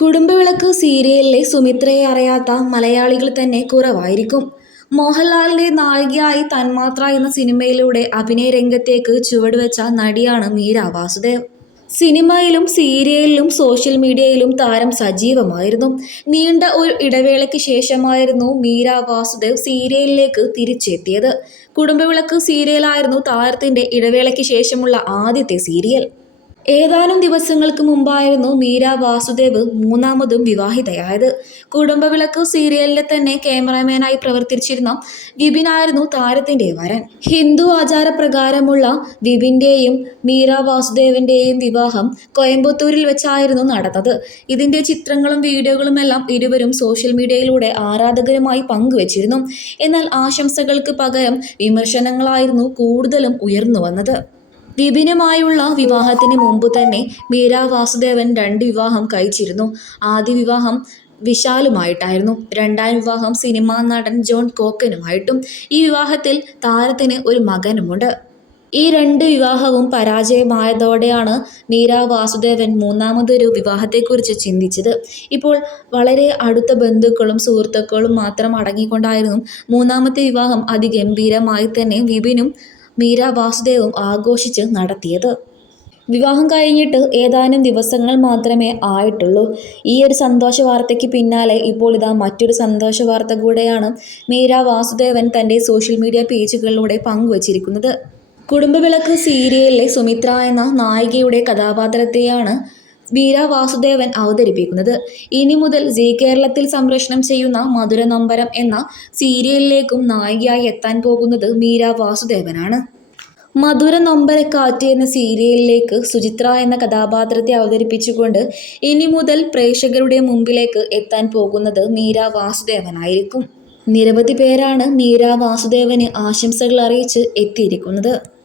കുടുംബവിളക്ക് സീരിയലിലെ സുമിത്രയെ അറിയാത്ത മലയാളികൾ തന്നെ കുറവായിരിക്കും. മോഹൻലാലിന്റെ നായികയായി തന്മാത്ര എന്ന സിനിമയിലൂടെ അഭിനയ രംഗത്തേക്ക് ചുവടുവെച്ച നടിയാണ് മീര വാസുദേവ്. സിനിമയിലും സീരിയലിലും സോഷ്യൽ മീഡിയയിലും താരം സജീവമായിരുന്നു. നീണ്ട ഒരു ഇടവേളയ്ക്ക് ശേഷമായിരുന്നു മീര വാസുദേവ് സീരിയലിലേക്ക് തിരിച്ചെത്തിയത്. കുടുംബവിളക്ക് സീരിയലായിരുന്നു താരത്തിന്റെ ഇടവേളയ്ക്ക് ശേഷമുള്ള ആദ്യത്തെ സീരിയൽ. ഏതാനും ദിവസങ്ങൾക്ക് മുമ്പായിരുന്നു മീര വാസുദേവ് മൂന്നാമതും വിവാഹിതയായത്. കുടുംബവിളക്ക് സീരിയലിലെ തന്നെ ക്യാമറാമാനായി പ്രവർത്തിച്ചിരുന്ന വിപിനായിരുന്നു താരത്തിന്റെ വരൻ. ഹിന്ദു ആചാരപ്രകാരമുള്ള വിപിന്റെയും മീര വാസുദേവിന്റെയും വിവാഹം കോയമ്പത്തൂരിൽ വെച്ചായിരുന്നു നടന്നത്. ഇതിന്റെ ചിത്രങ്ങളും വീഡിയോകളും എല്ലാം ഇരുവരും സോഷ്യൽ മീഡിയയിലൂടെ ആരാധകരുമായി പങ്കുവച്ചിരുന്നു. എന്നാൽ ആശംസകൾക്ക് പകരം വിമർശനങ്ങളായിരുന്നു കൂടുതലും ഉയർന്നു വന്നത്. വിപിനുമായുള്ള വിവാഹത്തിന് മുമ്പ് തന്നെ മീരാ വാസുദേവൻ രണ്ട് വിവാഹം കഴിച്ചിരുന്നു. ആദ്യ വിവാഹം വിശാലുമായിട്ടായിരുന്നു. രണ്ടാം വിവാഹം സിനിമാ നടൻ ജോൺ കോക്കനുമായിട്ടും. ഈ വിവാഹത്തിൽ താരത്തിന് ഒരു മകനുമുണ്ട്. ഈ രണ്ട് വിവാഹവും പരാജയമായതോടെയാണ് മീര വാസുദേവൻ മൂന്നാമതൊരു വിവാഹത്തെക്കുറിച്ച് ചിന്തിച്ചത്. ഇപ്പോൾ വളരെ അടുത്ത ബന്ധുക്കളും സുഹൃത്തുക്കളും മാത്രം അടങ്ങിക്കൊണ്ടായിരുന്നു മൂന്നാമത്തെ വിവാഹം അതിഗംഭീരമായി തന്നെ വിപിനും മീര വാസുദേവും ആഘോഷിച്ച് നടത്തിയത്. വിവാഹം കഴിഞ്ഞിട്ട് ഏതാനും ദിവസങ്ങൾ മാത്രമേ ആയിട്ടുള്ളൂ. ഈ ഒരു സന്തോഷ വാർത്തയ്ക്ക് പിന്നാലെ ഇപ്പോൾ ഇതാ മറ്റൊരു സന്തോഷ വാർത്ത കൂടെയാണ് മീര വാസുദേവൻ തന്റെ സോഷ്യൽ മീഡിയ പേജുകളിലൂടെ പങ്കുവച്ചിരിക്കുന്നത്. കുടുംബവിളക്ക് സീരിയലിലെ സുമിത്ര എന്ന നായികയുടെ കഥാപാത്രത്തെയാണ് മീര വാസുദേവൻ അവതരിപ്പിക്കുന്നത്. ഇനി മുതൽ ജി കേരളത്തിൽ സംപ്രേഷണം ചെയ്യുന്ന മധുര നമ്പരം എന്ന സീരിയലിലേക്കും നായികയായി എത്താൻ പോകുന്നത് മീര വാസുദേവനാണ്. മധുര നൊമ്പരക്കാറ്റ് എന്ന സീരിയലിലേക്ക് സുചിത്ര എന്ന കഥാപാത്രത്തെ അവതരിപ്പിച്ചുകൊണ്ട് ഇനി മുതൽ പ്രേക്ഷകരുടെ മുമ്പിലേക്ക് എത്താൻ പോകുന്നത് മീര വാസുദേവനായിരിക്കും. നിരവധി പേരാണ് മീര വാസുദേവന് ആശംസകൾ അറിയിച്ച് എത്തിയിരിക്കുന്നത്.